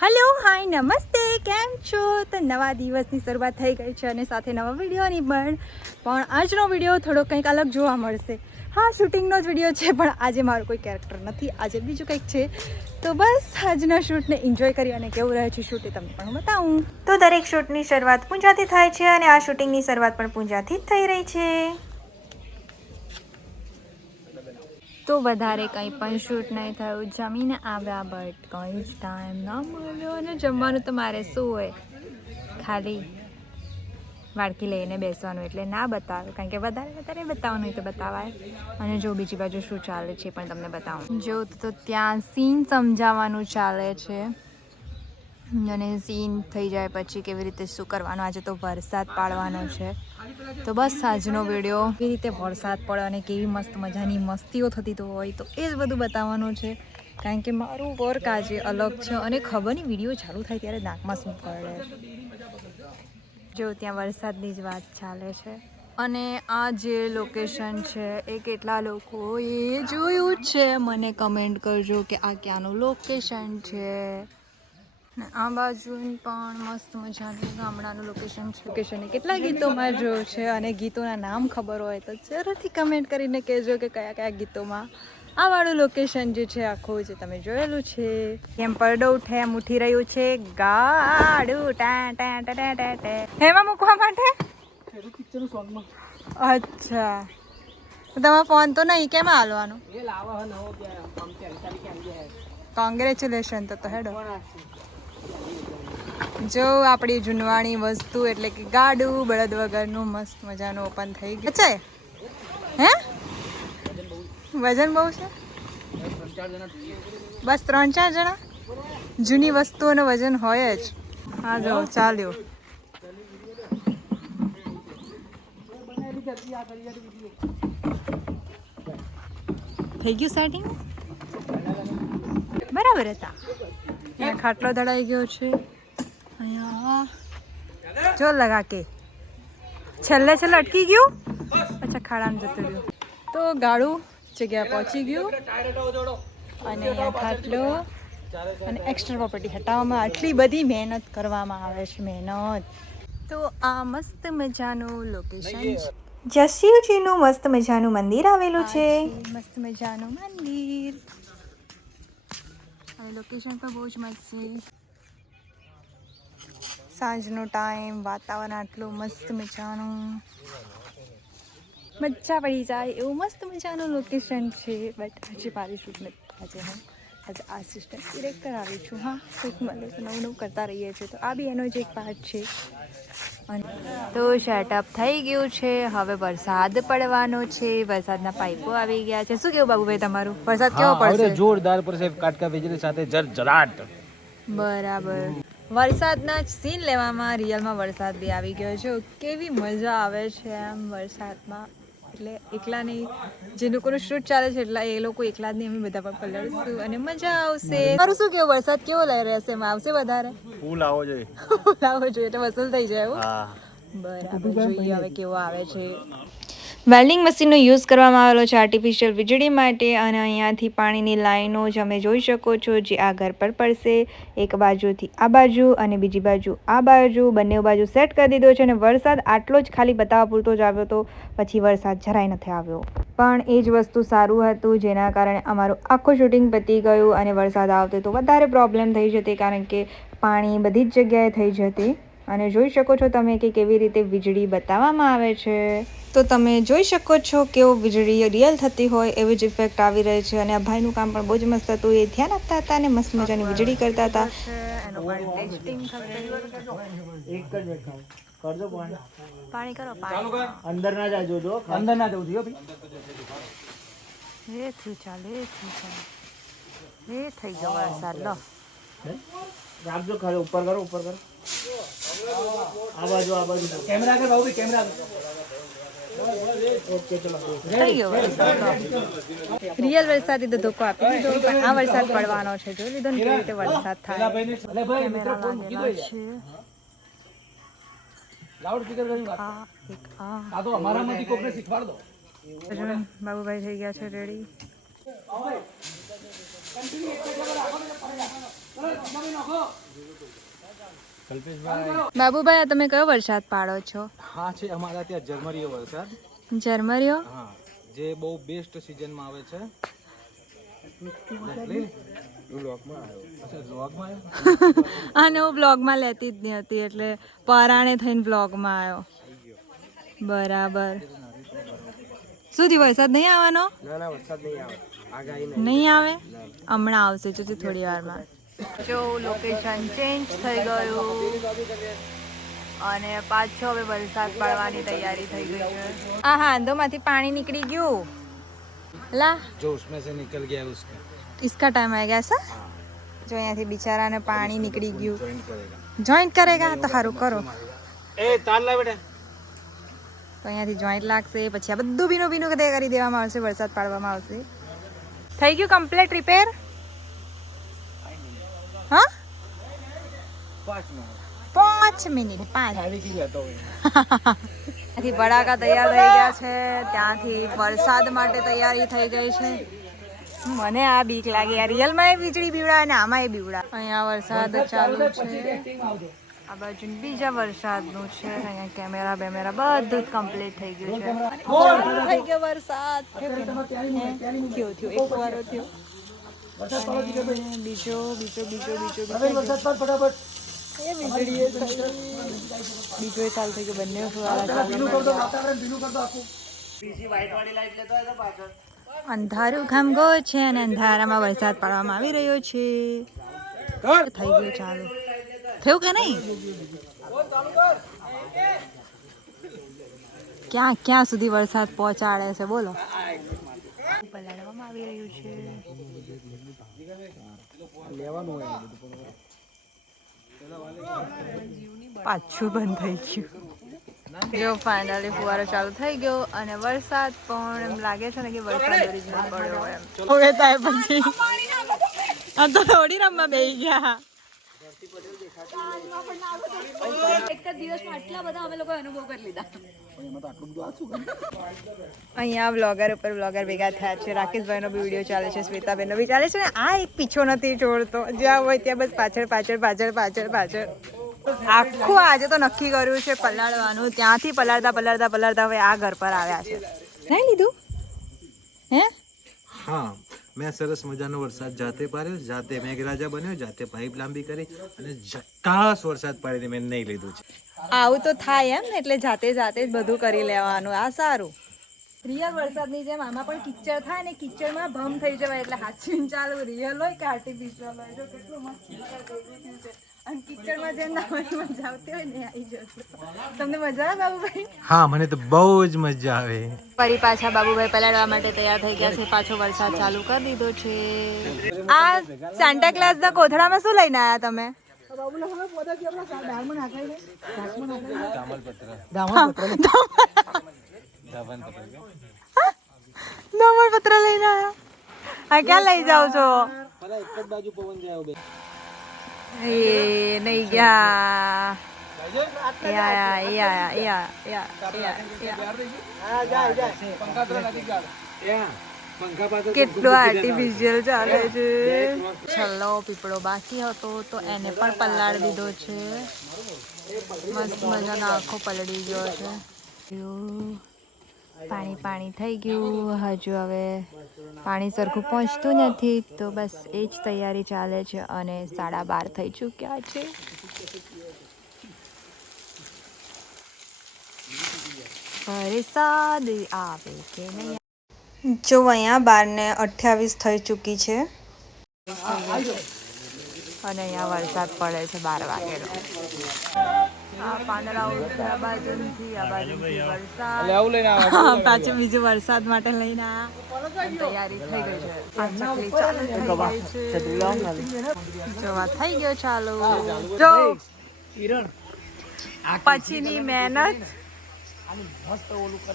Hello hi નમસ્તે, કેમ છો? તો નવા દિવસની શરૂઆત થઈ ગઈ છે અને સાથે નવા વિડીયોની પણ આજનો વિડીયો થોડો કંઈક અલગ જોવા મળશે. હા, શૂટિંગનો જ વિડીયો છે, પણ આજે મારું કોઈ કેરેક્ટર નથી, આજે બીજું કંઈક છે. તો બસ આજના શૂટને એન્જોય કરી અને કેવું રહે છે શૂટ એ તમને પણ હું બતાવું. તો દરેક શૂટની શરૂઆત પૂજાથી થાય છે અને આ શૂટિંગની શરૂઆત પણ પૂજાથી જ થઈ રહી છે. તો વધારે કંઈ પણ શૂટ નહીં થયું, જમીને આવ્યા બટ કંઈ જ ટાઈમ ન મળ્યો અને જમવાનું તો મારે શું હોય, ખાલી વાડકી લઈને બેસવાનું, એટલે ના બતાવે, કારણ કે વધારે બતાવવાનું હોય તો બતાવાય. અને જો બીજી બાજુ શું ચાલે છે પણ તમને બતાવું. જો તો ત્યાં સીન સમજાવવાનું ચાલે છે અને સીન થઈ જાય પછી કેવી રીતે શું કરવાનું. આજે તો વરસાદ પાડવાનો છે, તો બસ આજનો વિડીયો કેવી રીતે વરસાદ પડે અને કેવી મસ્ત મજાની મસ્તીઓ થતી તો હોય તો એ જ બધું બતાવવાનું છે. કારણ કે મારું વર્ક આજે અલગ છે અને ખબર નહીં વિડીયો ચાલુ થાય ત્યારે નાકમાં શું કરે. જો ત્યાં વરસાદની જ વાત ચાલે છે અને આ જે લોકેશન છે એ કેટલા લોકોએ જોયું છે મને કમેન્ટ કરજો કે આ ક્યાંનું લોકેશન છે. આ બાજુ પણ મસ્ત મજાનું ગામડાનું લોકેશન એ કેટલા ગીતોમાં જોયું છે અને ગીતોના નામ ખબર હોય તો જરૂરથી કમેન્ટ કરીને કહેજો કે કયા કયા ગીતોમાં આ વાળું લોકેશન જે છે આખું જે તમે જોયેલું છે. એમ પડડો ઉઠે એમ ઉઠી રહ્યું છે ગાડું હેમાં મૂકવા માટે. અચ્છા, તમારો ફોન તો નહીં, કેમ હાલવાનું? કોંગ્રેચ્યુલેશન. તો હેડો જો આપણી જૂનવાણી વસ્તુ એટલે કે ગાડું બળદ વગરનું મસ્ત મજાનું ઓપન થઈ ગયું છે. હે વજન બહુ છે? બસ 3-4 જણા? જૂની વસ્તુઓનું વજન હોય જ. હા જો ચાલ્યો. થઈ ગયું સેટિંગ? બરાબર હતા. અહીંયા ખાટલો દળાઈ ગયો છે. અહીંયા જો લગા કે છેલ્લે અટકી ગયું, અચ્છા ખાડામાં જતું રહ્યું. તો ગાડું જગ્યા પહોંચી ગયું અને અહીંયા ખાટલો અને એક્સ્ટ્રા પ્રોપર્ટી હટાવવામાં આટલી બધી મહેનત કરવામાં આવે છે. મહેનત. તો આ મસ્ત મજાનું લોકેશન છે. જશિવજીનું મસ્ત મજાનું મંદિર આવેલું છે. મસ્ત મજાનું મંદિર અને લોકેશન પણ બહુ જ મસ્ત છે. સાંજનો ટાઈમ, વાતાવરણ આટલું મસ્ત મજાનું, મજા પડી જાય એવું મસ્ત મજાનું લોકેશન છે. બટ આજે મારી શૂટ નથી. આજે હું આસિસ્ટન્ટ ડિરેક્ટર આવી છું. હા, કંઈક મળે તો નવું કરતા રહીએ છીએ, તો આ બી એનો જ એક પાર્ટ છે. તો સેટઅપ થઈ ગયું છે. હવે વરસાદ પડવાનો છે. વરસાદના પાઇપો આવી ગયા છે. શું કેવું બાબુભાઈ તમારું? વરસાદ કેવો પડશે? જોરદાર પડશે, કાટકા વીજળી સાથે જળજળાટ. બરાબર. વરસાદના જ સીન લેવામાં રિયલમાં વરસાદ બી આવી ગયો છે. કેવી મજા આવે છે એમ વરસાદમાં. એટલે એકલા નહીં, જે લોકોનું શૂટ ચાલે છે એટલા એ લોકો એકલા જ નહીં, અમે બધા પણ પલળશું અને મજા આવશે. મારું શું કેવું, વરસાદ કેવો લઈ રહેશે? એમાં આવશે વધારે? ફૂલ આવો જોઈએ. ફૂલ આવવો જોઈએ એટલે વસૂલ થઈ જાય એવું? હા. બરાબર, જોઈએ હવે કેવો આવે છે. વેલ્ડિંગ મશીનનો યુઝ કરવામાં આવેલો છે આર્ટિફિશિયલ વીજળી માટે અને અહીંયાથી પાણીની લાઈનો જ અમે જોઈ શકો છો જે આ ઘર પર પડશે. એક બાજુથી આ બાજુ અને બીજી બાજુ આ બાજુ, બંને બાજુ સેટ કરી દીધો છે. અને વરસાદ આટલો જ ખાલી બતાવવા પૂરતો જ આવ્યો હતો, પછી વરસાદ જરાય નથી આવ્યો. પણ એ જ વસ્તુ સારું હતું, જેના કારણે અમારું આખું શૂટિંગ પતી ગયું. અને વરસાદ આવતો તો વધારે પ્રોબ્લેમ થઈ જતી, કારણ કે પાણી બધી જ જગ્યાએ થઈ જતી. અને જોઈ શકો છો તમે કે કેવી રીતે વીજળી બતાવવામાં આવે છે. તો તમે જોઈ શકો છો કેવો વીજળી રિયલ થતી હોય એવી જ ઇફેક્ટ આવી રહી છે. અને આ ભાઈનું કામ પણ બહુ જ મસ્ત હતું. એ ધ્યાન આપતા હતા અને મસ્ત મજાની વીજળી કરતા હતા. પાણી કરો, પાણી અંદર ના જાય, જોજો અંદર ના જવું જોઈએ. એ થયું ચાલે, એ થઈ ગયો વરસાદ. લો રાખજો, ખાલી ઉપર કરો, ઉપર કરો. આ બાજુ કેમેરા કર ભાઈ, કેમેરા રિયલ વરસાદ તો ધોકો આપી દીધો, પણ આ વરસાદ પડવાનો છે. જોઈ લીધો ને કેવી રીતે વરસાદ થાય. કેમેરા લાગેલા છે. લાઉડ સ્પીકર કર્યું. આ તો અમારામાંથી કોકને શીખવાડ દો. બાબુભાઈ થઈ ગયા છે રેડી. બાબુભાઈ આ તમે કયો વરસાદ પાડો છો? હા છે અમારા ત્યાં ઝરમરીયો વરસાદ. ઝરમરિયો? હા, જે બહુ બેસ્ટ સિઝનમાં આવે છે. અને હું બ્લોગમાં લેતી જ નહીં હતી એટલે પરાણે થઈને બ્લોગમાં આવ્યો. બરાબર. શું થયું, વરસાદ નહીં આવવાનો? ના ના, વરસાદ નહીં આવે, આગાહી નહીં આવે? હમણાં આવશે જો થોડી વારમાં. જો લોકેશન ચેન્જ થઈ ગયું અને પાછો હવે વરસાદ પડવાની તૈયારી થઈ ગઈ છે. આ હાંધોમાંથી પાણી નીકળી ગયું. લા જો उसमें से निकल गया उसका इसका टाइम आ गया सर. જો અહીંયાથી બિચારાને પાણી નીકળી ગયું. ज्वाइन करेगा. જોઈન્ટ કરેગા તો સારું કરો. ए तार ला बेटा. તો અહીંયાથી જોઈન્ટ લાગશે, પછી આ બધું ભીનું ભીનું કરી દેવામાં આવશે, વરસાદ પાડવામાં આવશે. થઈ ગયું કમ્પ્લીટ રિપેર? હા 5 મિનિટ 5 ત્યાંથી બડાકા તૈયાર થઈ ગયા છે, ત્યાંથી વરસાદ માટે તૈયારી થઈ ગઈ છે. મને આ બીક લાગી, આ રિયલમાં એ વીજળી બીવડા અને આમાં એ બીવડા. અહીંયા વરસાદ ચાલુ છે, આ બાજુ બીજા વરસાદનું છે. અહીંયા કેમેરા બેમેરા બધું જ કમ્પ્લીટ થઈ ગયું છે. થઈ ગયો વરસાદ, કેવો થયો? એક વારો થયો, બીજો એ વીજળી બીજો ચાલુ થઈ ગયો. બંને અંધારું ઘામગો છે અને અંધારામાં વરસાદ પડવામાં આવી રહ્યો છે. થઈ ગયું ચાલુ, થયું કે નહીં? ક્યાં સુધી વરસાદ પહોંચાડે છે બોલો. પલાળવામાં આવી રહ્યું છે. પાછું બંધ થઈ ગયું. જો ફાઇનલી ફુવારો ચાલુ થઈ ગયો અને વરસાદ પણ એમ લાગે છે ને કે વરસાદ ઓરિજિનલ પડ્યો એમ. હવે થાય પછી આ તો થોડી રમવા બેસી ગયા. એક જ દિવસમાં આટલા બધા અમે લોકો અનુભવ કરી લીધા. અહીંયા બ્લોગર ઉપર બ્લોગર ભેગા થયા છે. રાકેશભાઈનો બી વિડીયો ચાલે છે, શ્વેતાબેનનો બી ચાલે છે ને આ એક પીછો નથી છોડતો, જ્યાં હોય ત્યાં બસ પાછળ. આખું આજે તો નક્કી કર્યું છે પલાળવાનું, ત્યાંથી પલાળતા હવે આ ઘર પર આવ્યા છે. નહીં લીધું હે? હા, મેં સરસ મજાનો વરસાદ જાતે પાડ્યો, જાતે મેઘરાજા બન્યો, જાતે પાઇપ લાંબી કરી અને જકાસ વરસાદ પાડીને મેં નહીં લીધું છે. આવું તો થાય એમ ને, એટલે જાતે જ બધું કરી લેવાનું, આ સારું. રિયલ વરસાદની જેમ આમાં પણ કિચડ થાય ને, કિચડમાં ભમ થઈ જવાય, એટલે હાચવીને ચાલુ. રિયલ હોય કે આર્ટિફિશિયલ હોય, જો કેટલું મસ્ત કિચડ થઈ ગયું છે. અને કિચડમાં જેમ નાવાની મજા આવતી હોય ને આવી જશે. તમને મજા આવે બાબુભાઈ? હા, મને તો બહુ જ મજા આવે. ફરી પાછા બાબુભાઈ પલાળવા માટે તૈયાર થઈ ગયા છે. પાછો વરસાદ ચાલુ કરી દીધો છે. આ સાન્ટા ક્લાસના કોથળામાં શું લઈને આવ્યા તમે? પત્ર લઈને આવ્યા. આ ક્યાં લઈ જાવ છો? એ નહીં ગયા. કેટલું આર્ટિફિશિયલ ચાલે છે. છેલ્લો પીપળો બાકી હતો તો એને પણ પલાળી દીધો છે. મસ્ત મજાનો આખો પલળી ગયો છે. પાણી થઈ ગયું. હજુ હવે પાણી સરખું પહોંચતું નથી તો બસ એ જ તૈયારી ચાલે છે અને 12:30 થઈ ચૂક્યા છે. વરસાદ આવે કે નહીં? જો અહીંયા 12:28 થઈ ચૂકી છે અને અહીંયા વરસાદ પડે છે 12 વાગેનો. આ પાંદડાઓ આ બાજુથી વરસાદ, પાછું બીજું વરસાદ માટે લઈને આવ્યા. તૈયારી થઈ ગઈ છે. આ ચકલી ચાલુ થઈ ગઈ છે. જોવા થઈ ગયો ચાલુ. જો પછીની મહેનત,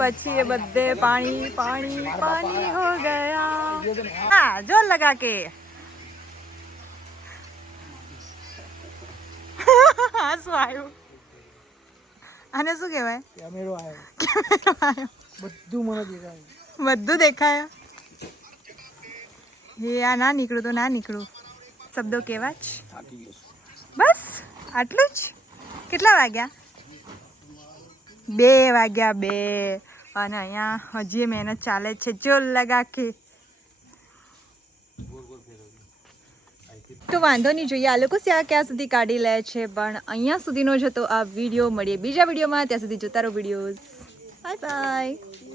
પછી એ બધે પાણી હો ગયા. હા, જોર લગા કે શું આવ્યું? આને શું કહેવાય? કેમેરો આવ્યો. બધું દેખાય. એ આ ના નીકળું તો ના નીકળું. શબ્દો કેવા જ બસ આટલું જ કેટલા વાગ્યા 2 વાગ્યા 2 અને અહીંયા હજી મહેનત ચાલે છે જોર લગા કે તો વાંધો નહીં જોઈએ આ લોકો ક્યાં સુધી કાઢી લે છે પણ અહીંયા સુધીનો જ હતો આ વિડીયો મળીએ બીજા વિડીયોમાં ત્યાં સુધી જોતા રહો વિડીયોઝ બાય બાય